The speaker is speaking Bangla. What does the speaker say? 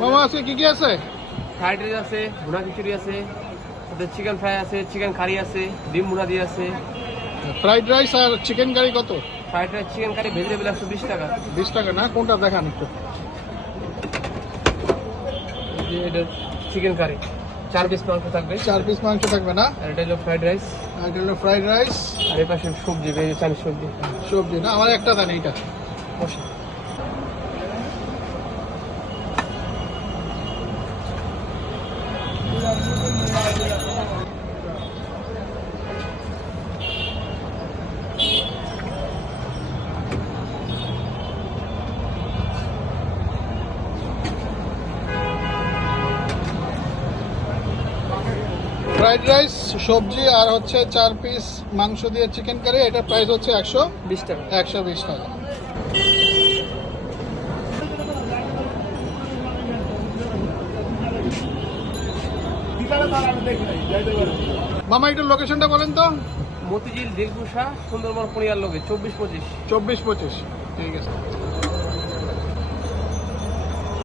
মামা আছে কি কি আছে? ফ্রাইড রাইস আছে, ভুনা খিচুড়ি আছে, সাথে চিকেন ফ্রাই আছে, চিকেন কারি আছে, ডিম ভুনা দিয়ে আছে। ফ্রাইড রাইস আর চিকেন কারি কত? Fried rice chicken curry vegetable 120 টাকা। 20 টাকা না? কোনটা দেখান একটু। এটা চিকেন কারি 4 পিস মাংস থাকবে। 4 পিস মাংস থাকবে না? আর এটা হলো ফ্রাইড রাইস। আর এটা হলো ফ্রাইড রাইস। আর এই পাশে সবজি, চাইনিজ সবজি। সবজি না? আমার একটা দেন এইটা। মশলা। ফ্রাইড রাইস, সবজি আর হচ্ছে 4 পিস মাংস দিয়ে চিকেন কারি। এটা প্রাইস হচ্ছে 120 টাকা। 120 টাকা। মামা একটু লোকেশনটা বলেন তো। মতিঝিল, দিলকুশা, সুন্দরবন, পনিয়ার লগে 24-25। 24-25 ঠিক আছে।